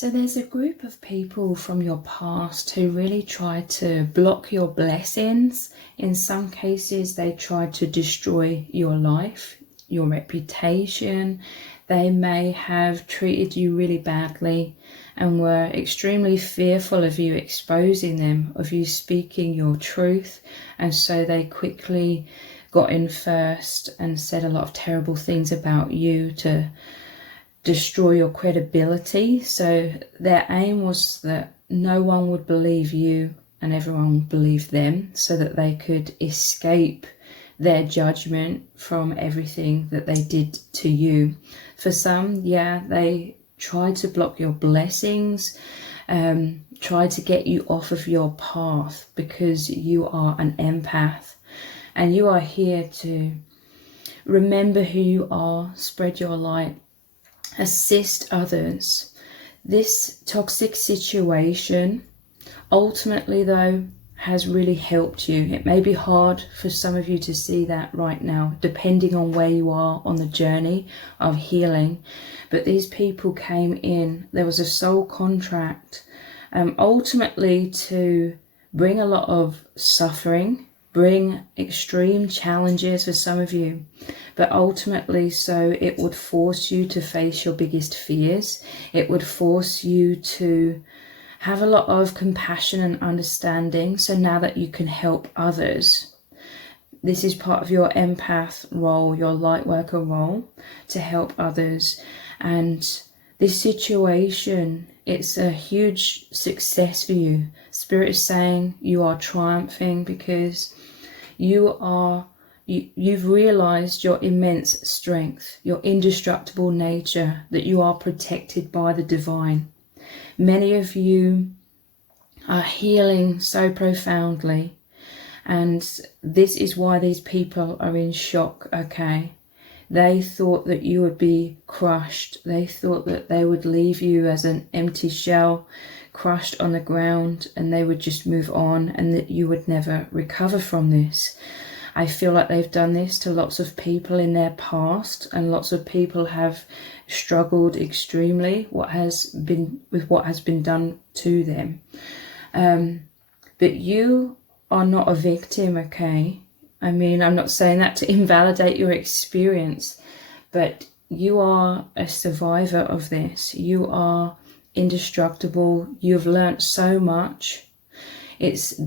So there's a group of people from your past who really try to block your blessings. In some cases, they try to destroy your life, your reputation. They may have treated you really badly and were extremely fearful of you exposing them, of you speaking your truth. And so they quickly got in first and said a lot of terrible things about you to destroy your credibility. So their aim was that no one would believe you and everyone would believe them, so that they could escape their judgment from everything that they did to you. For some, yeah, they tried to block your blessings, tried to get you off of your path, because you are an empath and you are here to remember who you are, spread your light, assist others. This toxic situation ultimately, though, has really helped you. It may be hard for some of you to see that right now, depending on where you are on the journey of healing. But these people came in, there was a soul contract, ultimately to bring a lot of suffering, bring extreme challenges for some of you, but ultimately so it would force you to face your biggest fears. It would force you to have a lot of compassion and understanding, so now that you can help others. This is part of your empath role, your light worker role, to help others. And this situation, it's a huge success for you. Spirit is saying you are triumphing because you've realized your immense strength, your indestructible nature, that you are protected by the divine. Many of you are healing so profoundly, and this is why these people are in shock, okay? They thought that you would be crushed. They thought that they would leave you as an empty shell, crushed on the ground, and they would just move on, and that you would never recover from this. I feel like they've done this to lots of people in their past, and lots of people have struggled extremely with what has been done to them. But you are not a victim, okay? I mean, I'm not saying that to invalidate your experience, but you are a survivor of this. You are indestructible. You've learnt so much. It's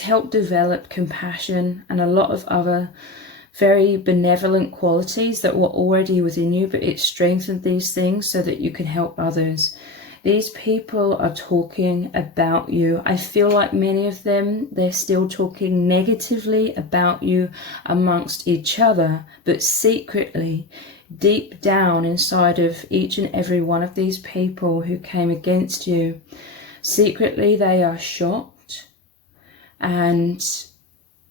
helped develop compassion and a lot of other very benevolent qualities that were already within you, but it strengthened these things so that you can help others. These people are talking about you. I feel like many of them, they're still talking negatively about you amongst each other, but secretly, deep down inside of each and every one of these people who came against you, secretly they are shocked and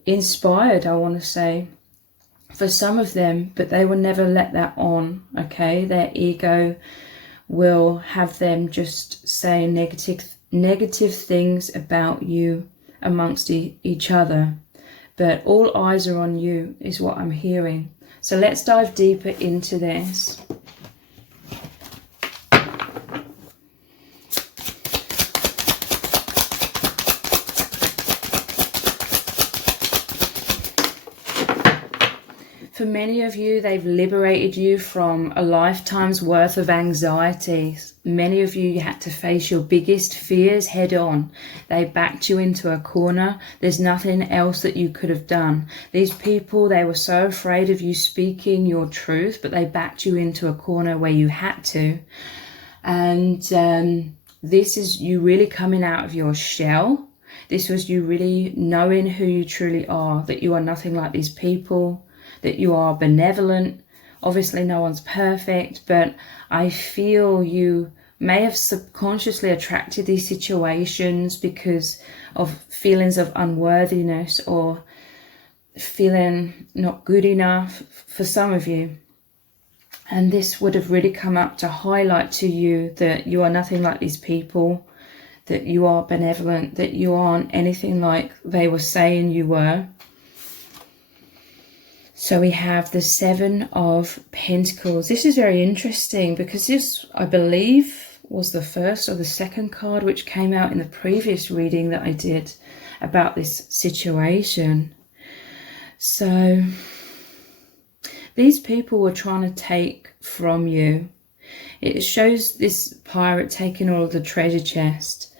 inspired, I want to say, for some of them, but they will never let that on, okay? Their ego will have them just say negative things about you amongst each other. But all eyes are on you is what I'm hearing. So let's dive deeper into this. For many of you, they've liberated you from a lifetime's worth of anxiety. Many of you had to face your biggest fears head on. They backed you into a corner. There's nothing else that you could have done. These people, they were so afraid of you speaking your truth, but they backed you into a corner where you had to. And this is you really coming out of your shell. This was you really knowing who you truly are, that you are nothing like these people, that you are benevolent. Obviously no one's perfect, but I feel you may have subconsciously attracted these situations because of feelings of unworthiness or feeling not good enough for some of you. And this would have really come up to highlight to you that you are nothing like these people, that you are benevolent, that you aren't anything like they were saying you were. So we have the Seven of Pentacles. This is very interesting because this, I believe, was the first or the second card which came out in the previous reading that I did about this situation. So these people were trying to take from you. It shows this pirate taking all of the treasure chest.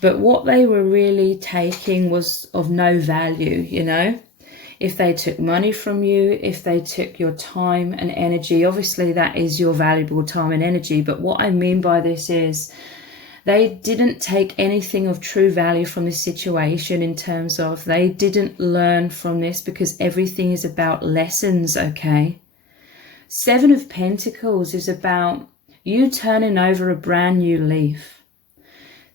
But what they were really taking was of no value, you know. If they took money from you, if they took your time and energy, obviously that is your valuable time and energy. But what I mean by this is they didn't take anything of true value from this situation, in terms of they didn't learn from this, because everything is about lessons, okay? Seven of Pentacles is about you turning over a brand new leaf.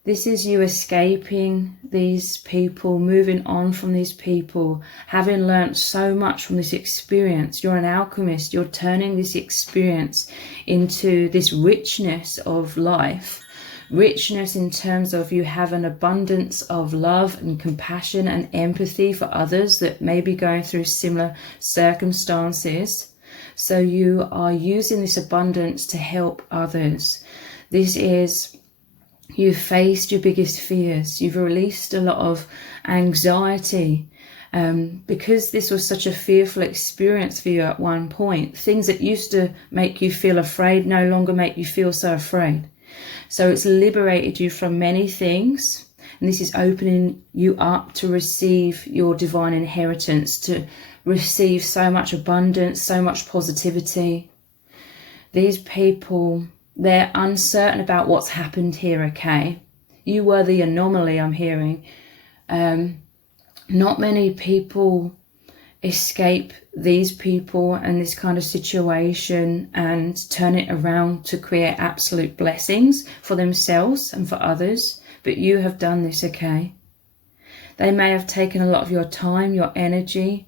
This is you escaping these people, moving on from these people, having learnt so much from this experience. You're an alchemist. You're turning this experience into this richness of life. Richness in terms of you have an abundance of love and compassion and empathy for others that may be going through similar circumstances. So you are using this abundance to help others. This is... you've faced your biggest fears. You've released a lot of anxiety because this was such a fearful experience for you at one point. Things that used to make you feel afraid no longer make you feel so afraid. So it's liberated you from many things. And this is opening you up to receive your divine inheritance, to receive so much abundance, so much positivity. These people... they're uncertain about what's happened here, okay? You were the anomaly, I'm hearing. Not many people escape these people and this kind of situation and turn it around to create absolute blessings for themselves and for others. But you have done this, okay? They may have taken a lot of your time, your energy,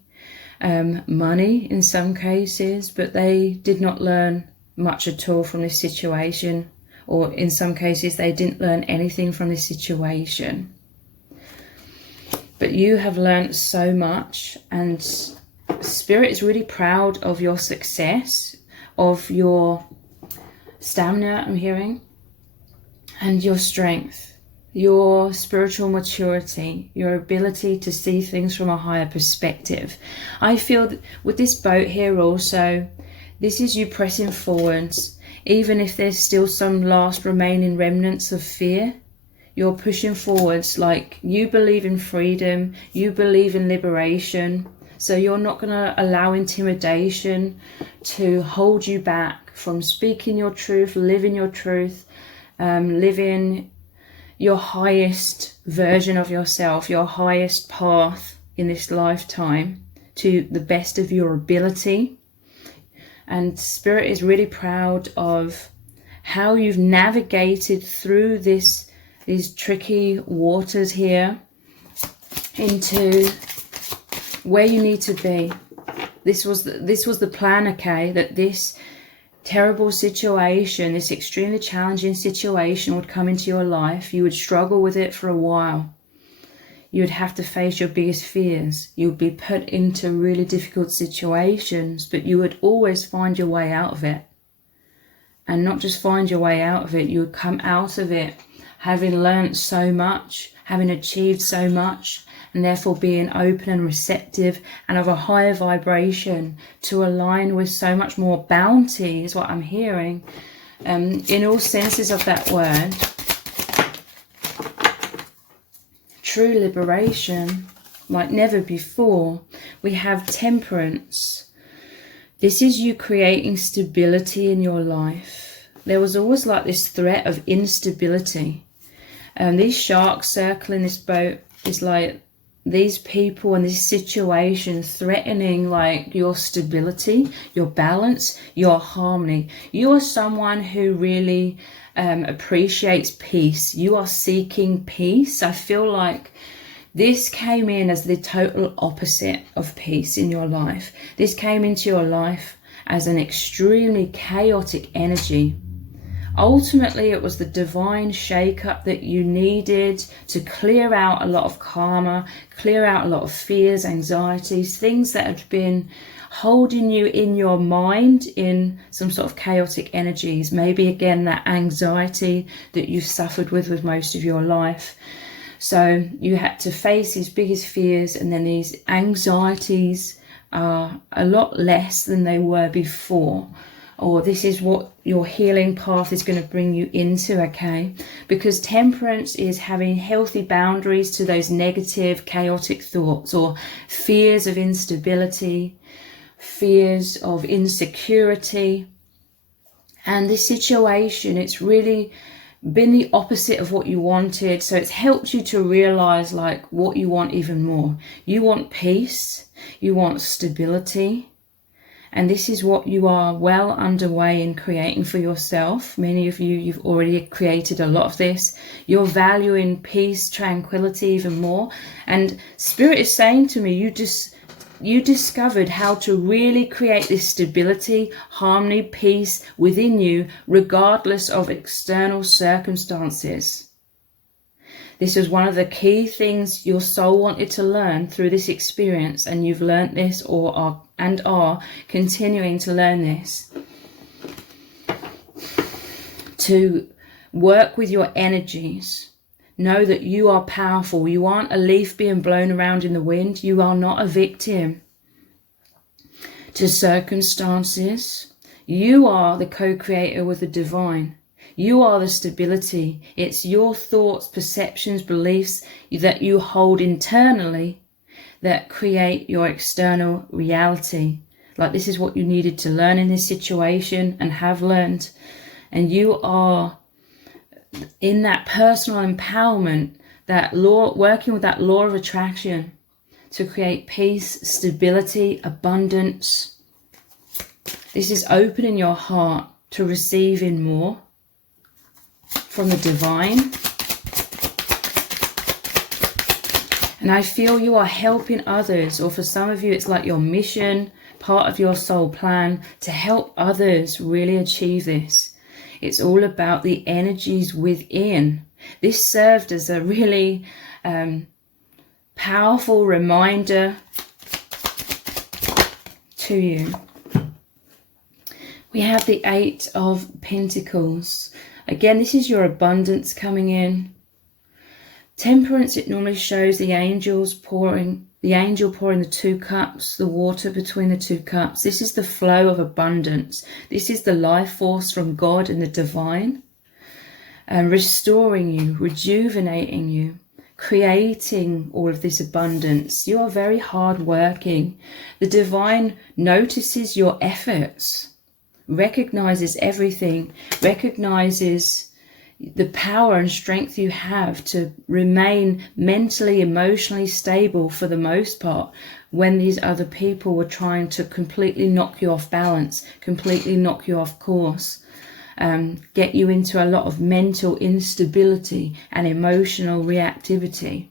money in some cases, but they did not learn much at all from this situation, or in some cases they didn't learn anything from this situation. But you have learned so much, and Spirit is really proud of your success, of your stamina, I'm hearing, and your strength, your spiritual maturity, your ability to see things from a higher perspective. I feel that with this boat here also, this is you pressing forwards, even if there's still some last remaining remnants of fear. You're pushing forwards, like you believe in freedom, you believe in liberation. So you're not going to allow intimidation to hold you back from speaking your truth, living your truth, living your highest version of yourself, your highest path in this lifetime to the best of your ability. And Spirit is really proud of how you've navigated through these tricky waters here into where you need to be. This was the plan, okay? That this terrible situation, this extremely challenging situation would come into your life. You would struggle with it for a while. You would have to face your biggest fears. You would be put into really difficult situations, but you would always find your way out of it. And not just find your way out of it, you would come out of it having learnt so much, having achieved so much, and therefore being open and receptive and of a higher vibration to align with so much more bounty, is what I'm hearing, in all senses of that word. True liberation like never before. We have Temperance. This is you creating stability in your life. There was always like this threat of instability. These sharks circling this boat is like these people and this situation threatening like your stability, your balance, your harmony. You are someone who really appreciates peace. You are seeking peace. I feel like this came in as the total opposite of peace in your life. This came into your life as an extremely chaotic energy Ultimately, it was the divine shake-up that you needed to clear out a lot of karma, clear out a lot of fears, anxieties, things that had been holding you in your mind in some sort of chaotic energies. Maybe again that anxiety that you've suffered with most of your life. So you had to face these biggest fears, and then these anxieties are a lot less than they were before. Or this is what your healing path is going to bring you into, okay? Because temperance is having healthy boundaries to those negative, chaotic thoughts or fears of instability, fears of insecurity. And this situation, it's really been the opposite of what you wanted. So it's helped you to realize like what you want even more. You want peace, you want stability. And this is what you are well underway in creating for yourself. Many of you, you've already created a lot of this. You're valuing peace, tranquility even more. And Spirit is saying to me, you discovered how to really create this stability, harmony, peace within you, regardless of external circumstances. This was one of the key things your soul wanted to learn through this experience, and you've learned this or are continuing to learn this. To work with your energies. Know that you are powerful. You aren't a leaf being blown around in the wind. You are not a victim to circumstances. You are the co-creator with the divine. You are the stability. It's your thoughts, perceptions, beliefs that you hold internally that create your external reality. Like this is what you needed to learn in this situation and have learned. And you are in that personal empowerment, that law, working with that law of attraction to create peace, stability, abundance. This is opening your heart to receiving more from the divine. And I feel you are helping others, or for some of you it's like your mission, part of your soul plan to help others really achieve this. It's all about the energies within. This served as a really powerful reminder to you. We have the Eight of Pentacles. Again, this is your abundance coming in. Temperance, it normally shows the angel pouring the 2 cups, the water between the 2 cups. This is the flow of abundance. This is the life force from God and the divine, restoring you, rejuvenating you, creating all of this abundance. You are very hardworking. The divine notices your efforts, recognizes everything, recognizes the power and strength you have to remain mentally, emotionally stable for the most part when these other people were trying to completely knock you off balance, completely knock you off course, get you into a lot of mental instability and emotional reactivity.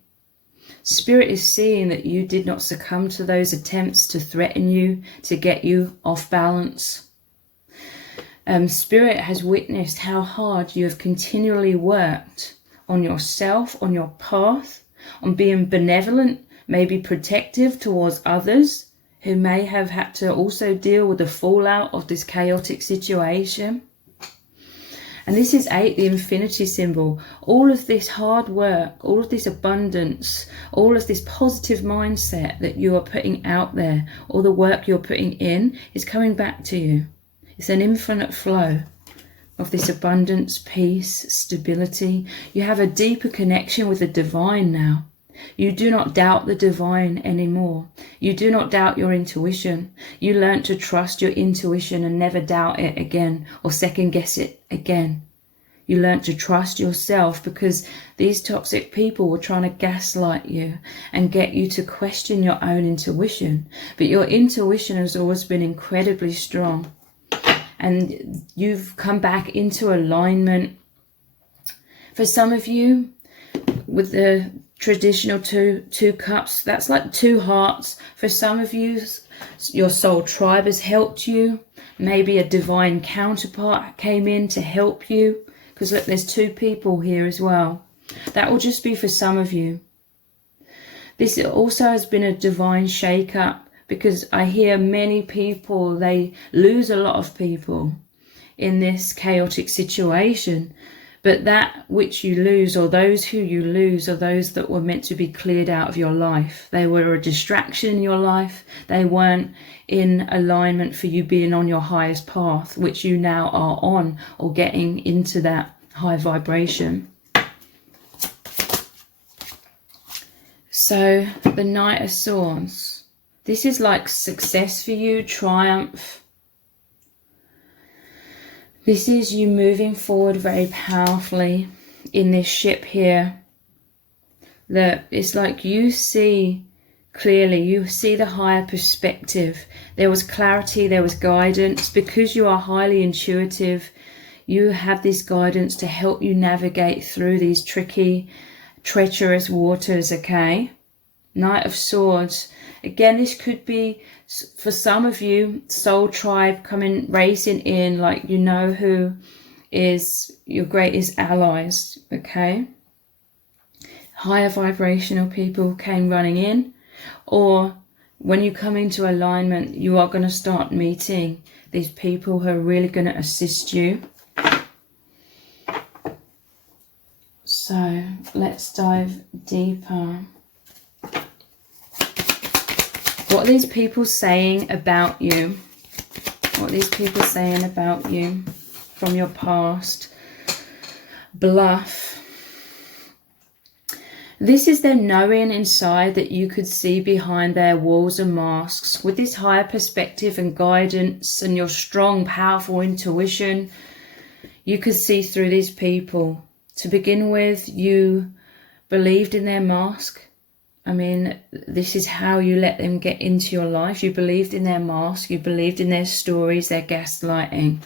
Spirit is seeing that you did not succumb to those attempts to threaten you, to get you off balance. Spirit has witnessed how hard you have continually worked on yourself, on your path, on being benevolent, maybe protective towards others who may have had to also deal with the fallout of this chaotic situation. And this is 8, the infinity symbol. All of this hard work, all of this abundance, all of this positive mindset that you are putting out there, all the work you're putting in is coming back to you. It's an infinite flow of this abundance, peace, stability. You have a deeper connection with the divine now. You do not doubt the divine anymore. You do not doubt your intuition. You learn to trust your intuition and never doubt it again or second guess it again. You learn to trust yourself because these toxic people were trying to gaslight you and get you to question your own intuition. But your intuition has always been incredibly strong. And you've come back into alignment. For some of you, with the traditional two cups, that's like two hearts. For some of you, your soul tribe has helped you. Maybe a divine counterpart came in to help you, because look, there's two people here as well. That will just be for some of you. This also has been a divine shake-up, because I hear many people, they lose a lot of people in this chaotic situation. But that which you lose, or those who you lose, are those that were meant to be cleared out of your life. They were a distraction in your life. They weren't in alignment for you being on your highest path, which you now are on, or getting into that high vibration. So the Knight of Swords, this is like success for you, triumph. This is you moving forward very powerfully in this ship here. That it's like you see clearly, you see the higher perspective. There was clarity, there was guidance. Because you are highly intuitive, you have this guidance to help you navigate through these tricky, treacherous waters, okay? Knight of Swords. Again, this could be, for some of you, soul tribe coming, racing in, like you know who is your greatest allies, okay? Higher vibrational people came running in. Or when you come into alignment, you are going to start meeting these people who are really going to assist you. So let's dive deeper. What are these people saying about you? What are these people saying about you from your past? Bluff. This is them knowing inside that you could see behind their walls and masks. With this higher perspective and guidance and your strong, powerful intuition, you could see through these people. To begin with, you believed in their mask. I mean, this is how you let them get into your life. You believed in their mask. You believed in their stories, their gaslighting.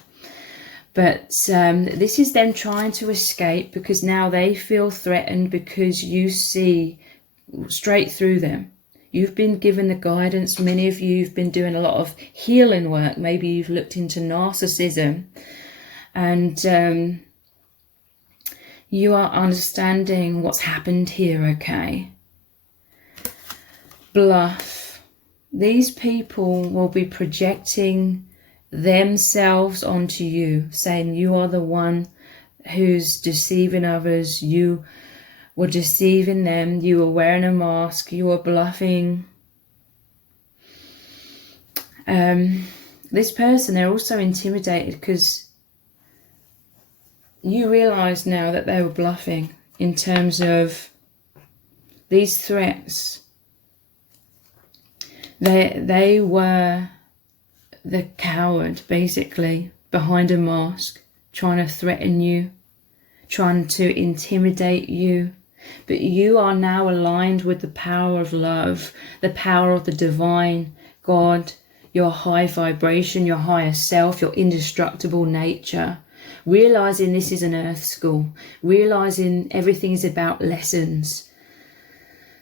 But this is them trying to escape, because now they feel threatened because you see straight through them. You've been given the guidance. Many of you have been doing a lot of healing work. Maybe you've looked into narcissism. And you are understanding what's happened here, okay? Bluff. These people will be projecting themselves onto you, saying you are the one who's deceiving others. You were deceiving them. You were wearing a mask. You were bluffing. This person, they're also intimidated because you realize now that they were bluffing in terms of these threats. They were the coward, basically, behind a mask, trying to threaten you, trying to intimidate you. But you are now aligned with the power of love, the power of the divine, God, your high vibration, your higher self, your indestructible nature. Realizing this is an earth school, realizing everything is about lessons.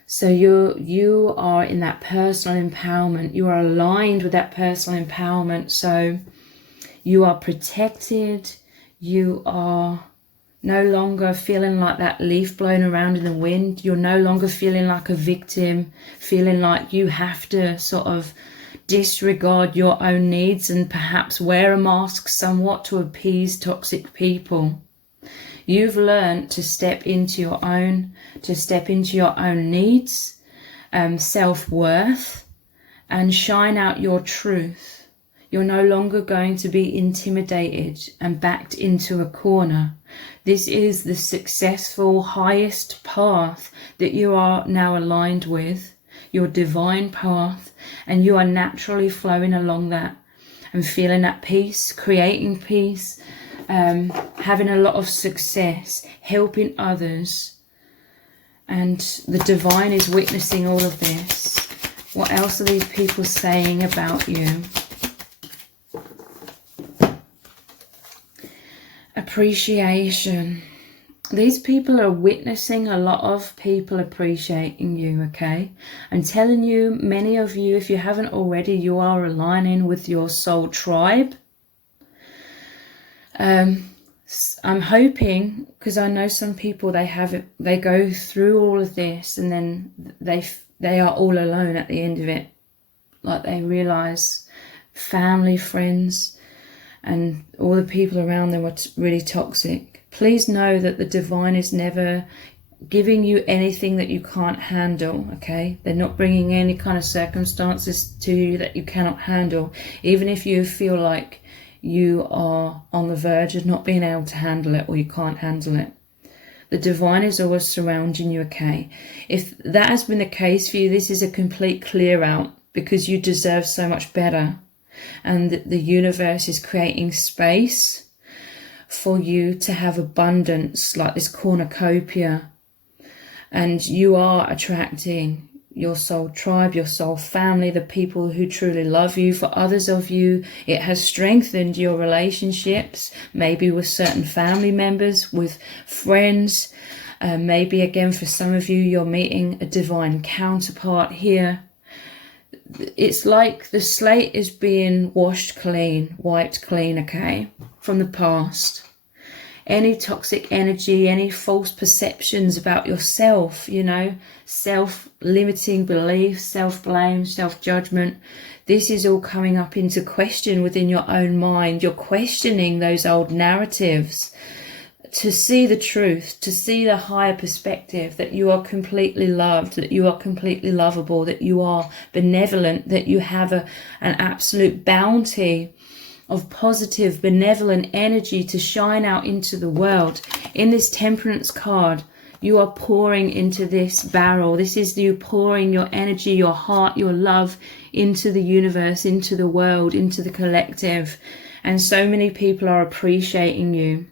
So you are in that personal empowerment. You are aligned with that personal empowerment. So you are protected. You are no longer feeling like that leaf blown around in the wind. You're no longer feeling like a victim, feeling like you have to sort of disregard your own needs and perhaps wear a mask somewhat to appease toxic people. You've learned to step into your own needs, self-worth, and shine out your truth. You're no longer going to be intimidated and backed into a corner. This is the successful, highest path that you are now aligned with, your divine path, and you are naturally flowing along that and feeling at peace, creating peace, having a lot of success, helping others. And the divine is witnessing all of this. What else are these people saying about you? Appreciation. These people are witnessing a lot of people appreciating you, okay? I'm telling you, many of you, if you haven't already, you are aligning with your soul tribe. I'm hoping, because I know some people, they go through all of this and then they are all alone at the end of it. Like they realize family, friends, and all the people around them were really toxic. Please know that the divine is never giving you anything that you can't handle, okay? They're not bringing any kind of circumstances to you that you cannot handle, even if you feel like you are on the verge of not being able to handle it or you can't handle it. The divine is always surrounding you, okay? If that has been the case for you, this is a complete clear out, because you deserve so much better. And the universe is creating space for you to have abundance, like this cornucopia. And you are attracting your soul tribe, your soul family, the people who truly love you. For others of you, it has strengthened your relationships, maybe with certain family members, with friends. Maybe again, for some of you, you're meeting a divine counterpart here. It's like the slate is being washed clean, wiped clean, okay, from the past. Any toxic energy, any false perceptions about yourself, you know, self-limiting beliefs, self-blame, self-judgment, this is all coming up into question within your own mind. You're questioning those old narratives to see the truth, to see the higher perspective, that you are completely loved, that you are completely lovable, that you are benevolent, that you have an absolute bounty of positive, benevolent energy to shine out into the world. In this Temperance card, you are pouring into this barrel. This is you pouring your energy, your heart, your love into the universe, into the world, into the collective. And so many people are appreciating you.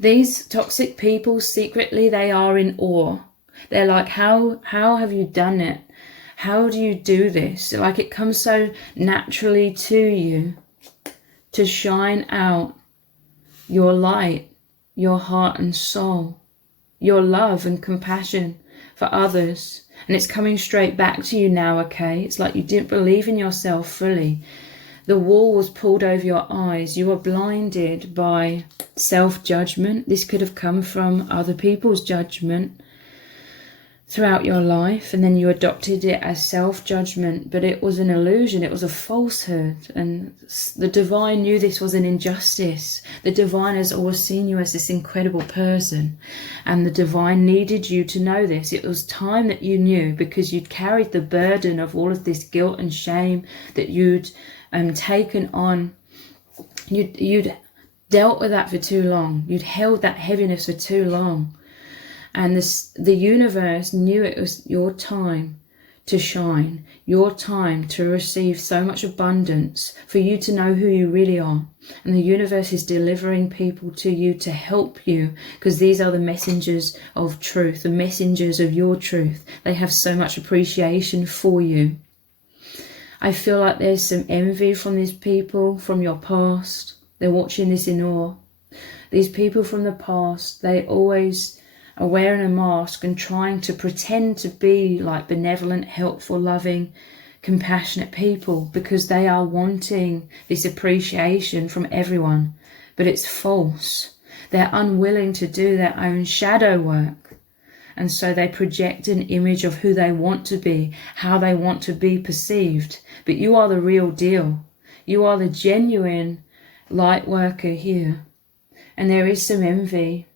These toxic people, secretly, they are in awe. They're like, how have you done it? How do you do this? Like it comes so naturally to you to shine out your light, your heart and soul, your love and compassion for others. And it's coming straight back to you now, okay? It's like you didn't believe in yourself fully. The wall was pulled over your eyes. You were blinded by self-judgment. This could have come from other people's judgment throughout your life, and then you adopted it as self-judgment, but it was an illusion. It was a falsehood, and the divine knew this was an injustice. The divine has always seen you as this incredible person, and the divine needed you to know this. It was time that you knew, because you'd carried the burden of all of this guilt and shame that you'd taken on. You'd dealt with that for too long. You'd held that heaviness for too long. And the universe knew it was your time to shine, your time to receive so much abundance, for you to know who you really are. And the universe is delivering people to you to help you, because these are the messengers of truth, the messengers of your truth. They have so much appreciation for you. I feel like there's some envy from these people from your past. They're watching this in awe. These people from the past, they always are wearing a mask and trying to pretend to be like benevolent, helpful, loving, compassionate people, because they are wanting this appreciation from everyone. But it's false. They're unwilling to do their own shadow work. And so they project an image of who they want to be, how they want to be perceived. But you are the real deal. You are the genuine light worker here. And there is some envy.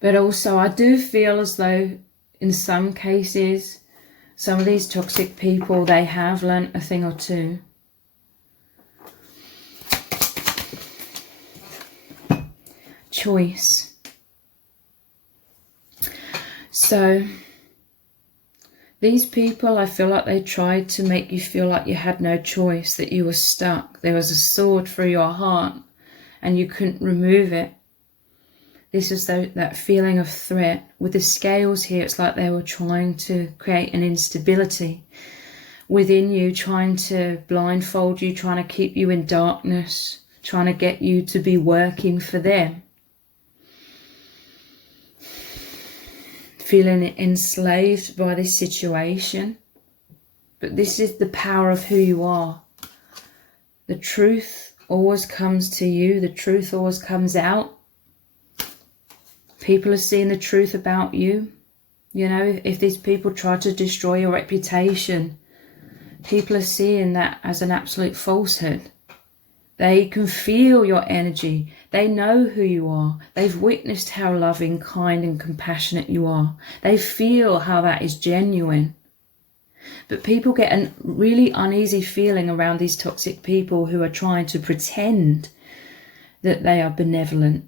But also I do feel as though in some cases, some of these toxic people, they have learnt a thing or two. Choice. So these people, I feel like they tried to make you feel like you had no choice, that you were stuck. There was a sword through your heart and you couldn't remove it. This is that feeling of threat. With the scales here, it's like they were trying to create an instability within you, trying to blindfold you, trying to keep you in darkness, trying to get you to be working for them. feeling enslaved by this situation. But this is the power of who you are. The truth always comes to you. The truth always comes out. People are seeing the truth about you. You know, if these people try to destroy your reputation, people are seeing that as an absolute falsehood. They can feel your energy. They know who you are. They've witnessed how loving, kind and compassionate you are. They feel how that is genuine. But people get a really uneasy feeling around these toxic people who are trying to pretend that they are benevolent.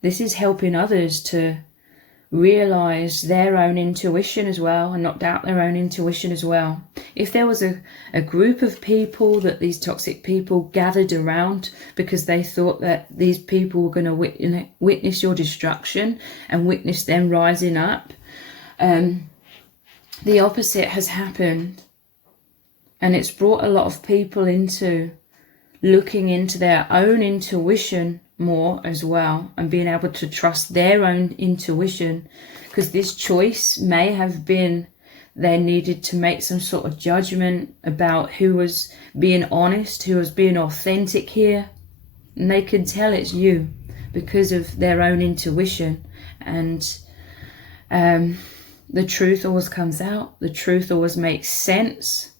This is helping others to realize their own intuition as well, and not doubt their own intuition as well. If there was a group of people that these toxic people gathered around because they thought that these people were going to witness your destruction and witness them rising up, the opposite has happened. And it's brought a lot of people into looking into their own intuition more as well, and being able to trust their own intuition, because this choice may have been they needed to make some sort of judgment about who was being honest, who was being authentic here, and they can tell it's you because of their own intuition. And the truth always comes out. The truth always makes sense.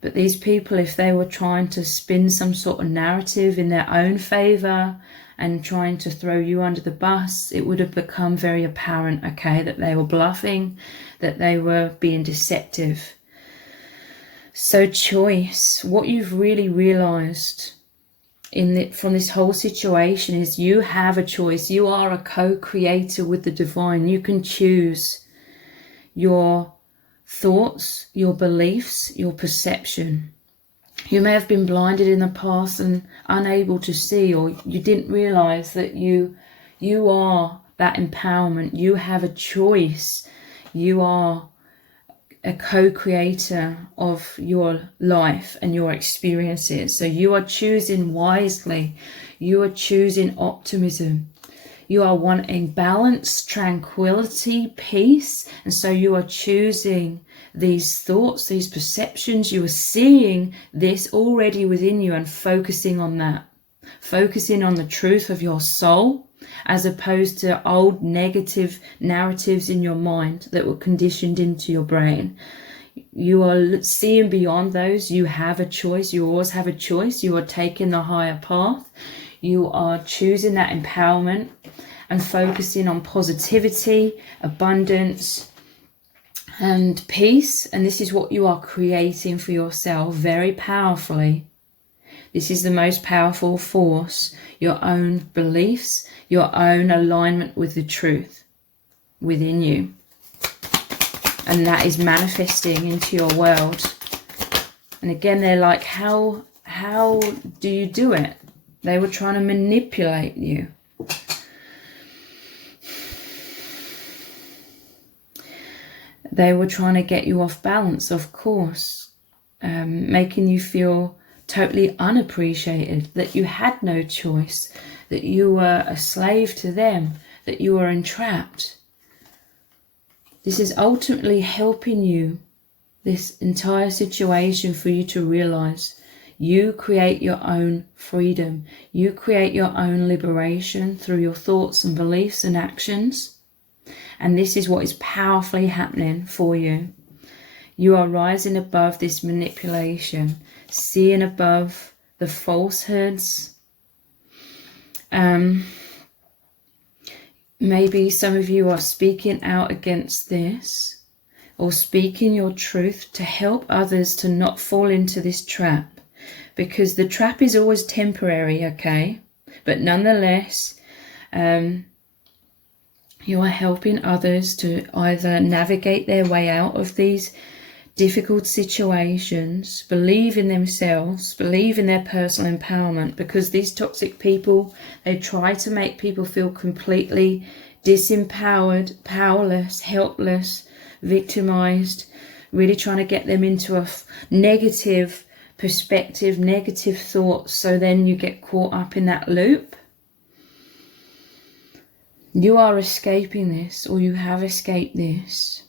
But these people, if they were trying to spin some sort of narrative in their own favor and trying to throw you under the bus, it would have become very apparent, okay, that they were bluffing, that they were being deceptive. So choice, what you've really realized from this whole situation is you have a choice. You are a co-creator with the divine. You can choose your thoughts, your beliefs, your perception. You may have been blinded in the past and unable to see, or you didn't realize that you are that empowerment. You have a choice. You are a co-creator of your life and your experiences. So you are choosing wisely. You are choosing optimism. You are wanting balance, tranquility, peace. And so you are choosing these thoughts, these perceptions. You are seeing this already within you and focusing on that. Focusing on the truth of your soul, as opposed to old negative narratives in your mind that were conditioned into your brain. You are seeing beyond those. You have a choice. You always have a choice. You are taking the higher path. You are choosing that empowerment and focusing on positivity, abundance, and peace. And this is what you are creating for yourself very powerfully. This is the most powerful force, your own beliefs, your own alignment with the truth within you. And that is manifesting into your world. And again, they're like, how do you do it? They were trying to manipulate you. They were trying to get you off balance, of course, making you feel totally unappreciated, that you had no choice, that you were a slave to them, that you were entrapped. This is ultimately helping you, this entire situation, for you to realize you create your own freedom. You create your own liberation through your thoughts and beliefs and actions. And this is what is powerfully happening for you. You are rising above this manipulation, seeing above the falsehoods. Maybe some of you are speaking out against this, or speaking your truth to help others to not fall into this trap. Because the trap is always temporary, okay? But nonetheless, you are helping others to either navigate their way out of these difficult situations, believe in themselves, believe in their personal empowerment, because these toxic people, they try to make people feel completely disempowered, powerless, helpless, victimized, really trying to get them into a negative perspective, negative thoughts, so then you get caught up in that loop. You are escaping this, or you have escaped this.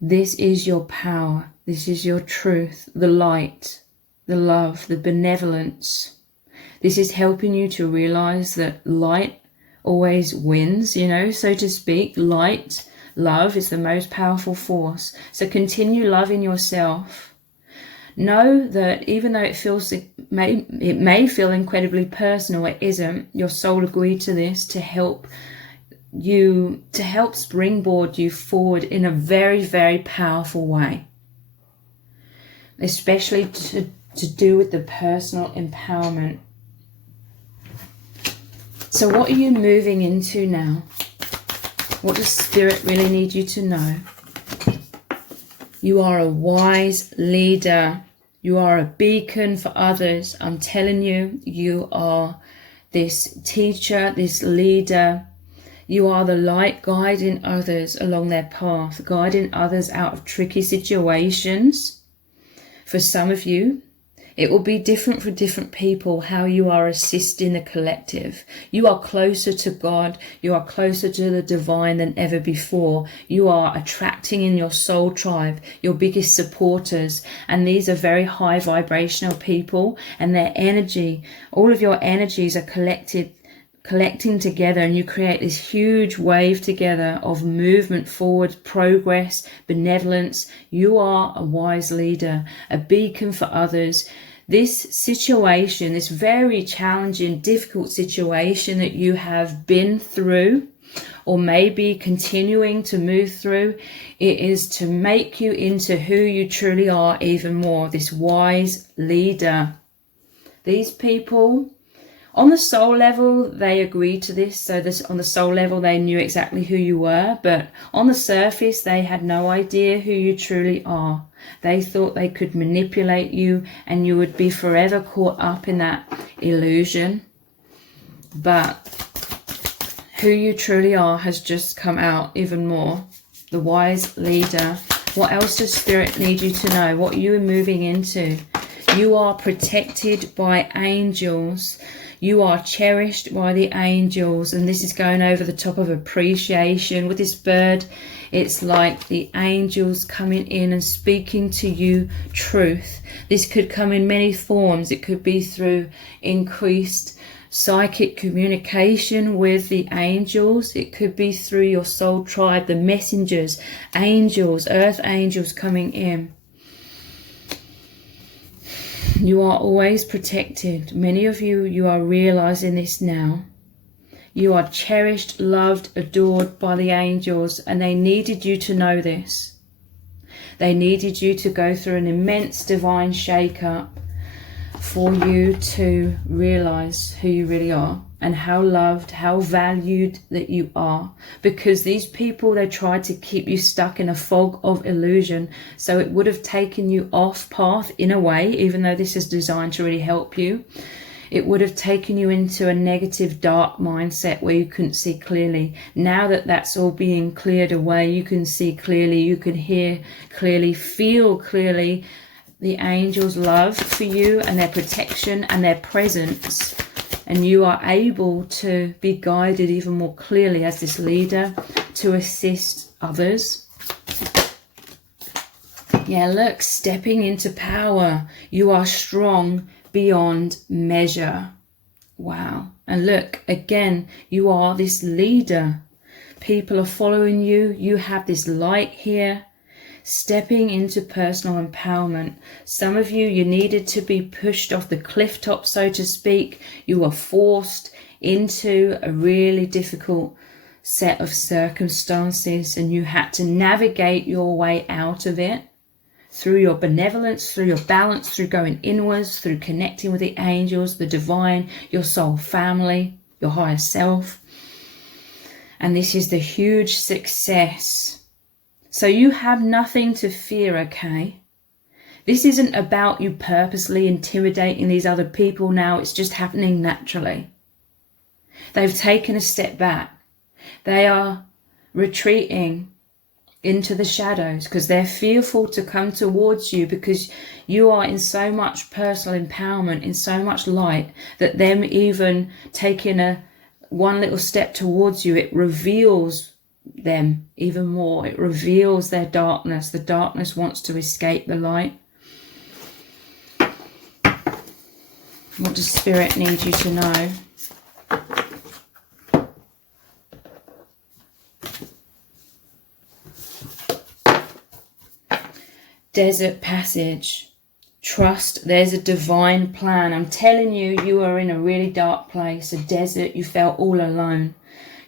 This is your power. This is your truth, the light, the love, the benevolence. This is helping you to realize that light always wins, so to speak. Light, love is the most powerful force. So continue loving yourself. Know that even though it may feel incredibly personal, it isn't. Your soul agreed to this to help springboard you forward in a very, very powerful way, especially to do with the personal empowerment. So what are you moving into now? What does Spirit really need you to know? You are a wise leader. You are a beacon for others. I'm telling you, you are this teacher, this leader. You are the light guiding others along their path, guiding others out of tricky situations. For some of you, it will be different for different people how you are assisting the collective. You are closer to God. You are closer to the divine than ever before. You are attracting in your soul tribe your biggest supporters. And these are very high vibrational people, and their energy, all of your energies are collecting together, and you create this huge wave together of movement forward, progress, benevolence. You are a wise leader, a beacon for others. This situation, this very challenging, difficult situation that you have been through, or maybe continuing to move through, it is to make you into who you truly are even more, this wise leader. These people, on the soul level, they agreed to this. So on the soul level, they knew exactly who you were. But on the surface, they had no idea who you truly are. They thought they could manipulate you and you would be forever caught up in that illusion. But who you truly are has just come out even more. The wise leader. What else does Spirit need you to know? What are you moving into? You are protected by angels. You are cherished by the angels, and this is going over the top of appreciation. With this bird, it's like the angels coming in and speaking to you truth. This could come in many forms. It could be through increased psychic communication with the angels. It could be through your soul tribe, the messengers, angels, earth angels coming in. You are always protected. Many of you are realizing this now. You are cherished, loved, adored by the angels, and they needed you to know this. They needed you to go through an immense divine shake-up for you to realize who you really are and how loved, how valued that you are. Because these people, they tried to keep you stuck in a fog of illusion. So it would have taken you off path in a way, even though this is designed to really help you. It would have taken you into a negative, dark mindset where you couldn't see clearly. Now that that's all being cleared away, you can see clearly, you can hear clearly, feel clearly the angels' love for you and their protection and their presence. And you are able to be guided even more clearly as this leader to assist others. Yeah, look, stepping into power. You are strong beyond measure. Wow. And look, again, you are this leader. People are following you. You have this light here. Stepping into personal empowerment. Some of you needed to be pushed off the cliff top, so to speak. You were forced into a really difficult set of circumstances, and you had to navigate your way out of it through your benevolence, through your balance, through going inwards, through connecting with the angels, the divine, your soul family, your higher self. And this is the huge success. So you have nothing to fear, okay? This isn't about you purposely intimidating these other people now. It's just happening naturally. They've taken a step back. They are retreating into the shadows because they're fearful to come towards you, because you are in so much personal empowerment, in so much light, that them even taking a one little step towards you, it reveals them even more. It reveals their darkness. The darkness wants to escape the light. What does Spirit need you to know? Desert passage. Trust there's a divine plan. I'm telling you, you are in a really dark place, a desert. You felt all alone.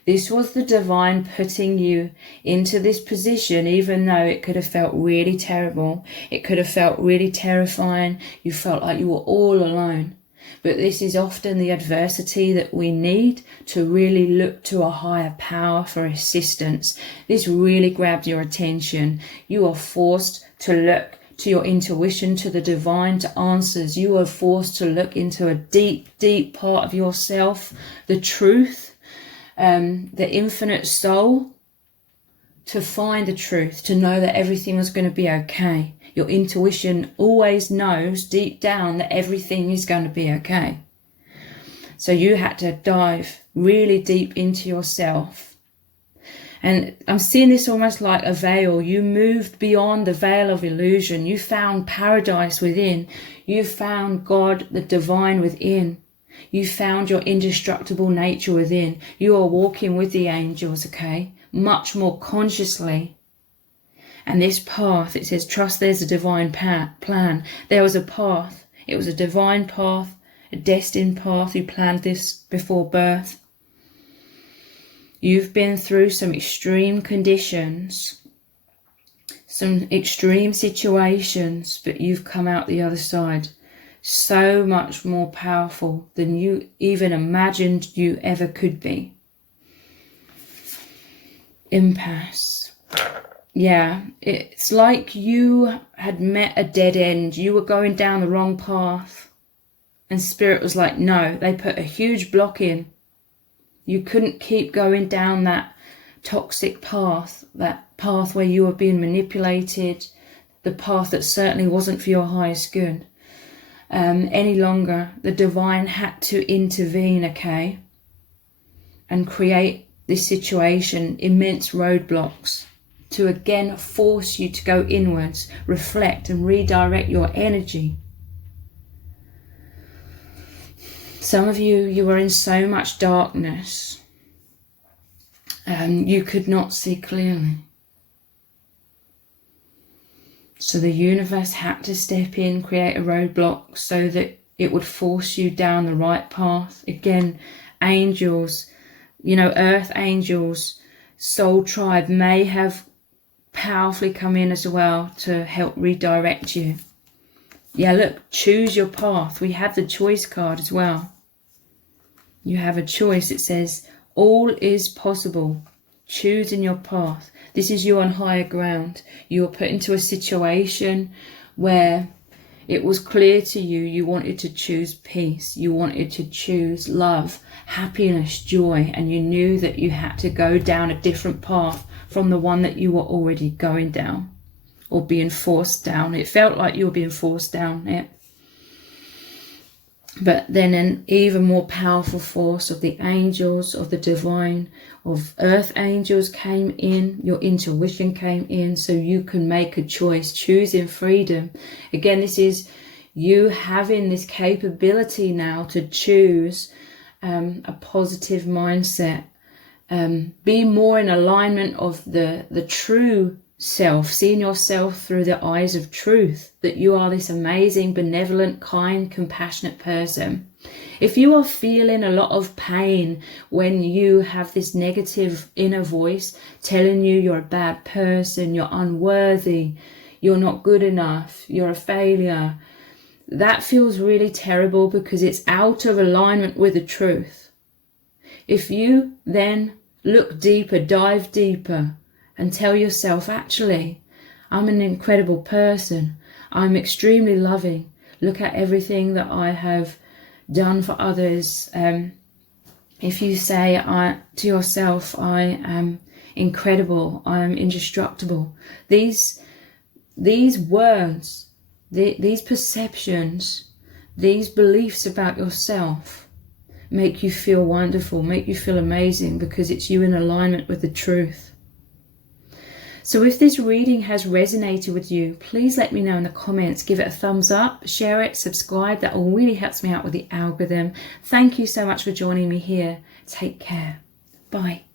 This was the divine putting you into this position, even though it could have felt really terrible. It could have felt really terrifying. You felt like you were all alone. But this is often the adversity that we need to really look to a higher power for assistance. This really grabbed your attention. You are forced to look to your intuition, to the divine, to answers. You are forced to look into a deep, deep part of yourself, the truth, the infinite soul, to find the truth, to know that everything is going to be okay. Your intuition always knows deep down that everything is going to be okay. So you had to dive really deep into yourself. And I'm seeing this almost like a veil. You moved beyond the veil of illusion. You found paradise within. You found God, the divine within. You found your indestructible nature within. You are walking with the angels, okay? Much more consciously. And this path, it says, trust there's a divine plan. There was a path. It was a divine path, a destined path. You planned this before birth. You've been through some extreme conditions, some extreme situations, but you've come out the other side so much more powerful than you even imagined you ever could be. Impasse. Yeah, it's like you had met a dead end. You were going down the wrong path. And Spirit was like, no, they put a huge block in. You couldn't keep going down that toxic path, that path where you were being manipulated, the path that certainly wasn't for your highest good. Any longer. The divine had to intervene, okay, and create this situation, immense roadblocks, to again force you to go inwards, reflect and redirect your energy. Some of you were in so much darkness, you could not see clearly. So the universe had to step in, create a roadblock so that it would force you down the right path. Again, angels, earth angels, soul tribe may have powerfully come in as well to help redirect you. Yeah, look, choose your path. We have the choice card as well. You have a choice. It says, all is possible. Choosing your path. This is you on higher ground. You were put into a situation where it was clear to you, you wanted to choose peace. You wanted to choose love, happiness, joy, and you knew that you had to go down a different path from the one that you were already going down or being forced down. It felt like you were being forced down it. But then an even more powerful force of the angels, of the divine, of earth angels came in. Your intuition came in so you can make a choice, choosing freedom. Again, this is you having this capability now to choose a positive mindset. Be more in alignment of the true self, seeing yourself through the eyes of truth, that you are this amazing, benevolent, kind, compassionate person. If you are feeling a lot of pain when you have this negative inner voice telling you you're a bad person, you're unworthy, you're not good enough, you're a failure, that feels really terrible because it's out of alignment with the truth. If you then look deeper, dive deeper, and tell yourself, actually, I'm an incredible person. I'm extremely loving. Look at everything that I have done for others. If you say to yourself, I am incredible, I am indestructible. These words, these perceptions, these beliefs about yourself make you feel wonderful, make you feel amazing, because it's you in alignment with the truth. So if this reading has resonated with you, please let me know in the comments. Give it a thumbs up, share it, subscribe. That all really helps me out with the algorithm. Thank you so much for joining me here. Take care. Bye.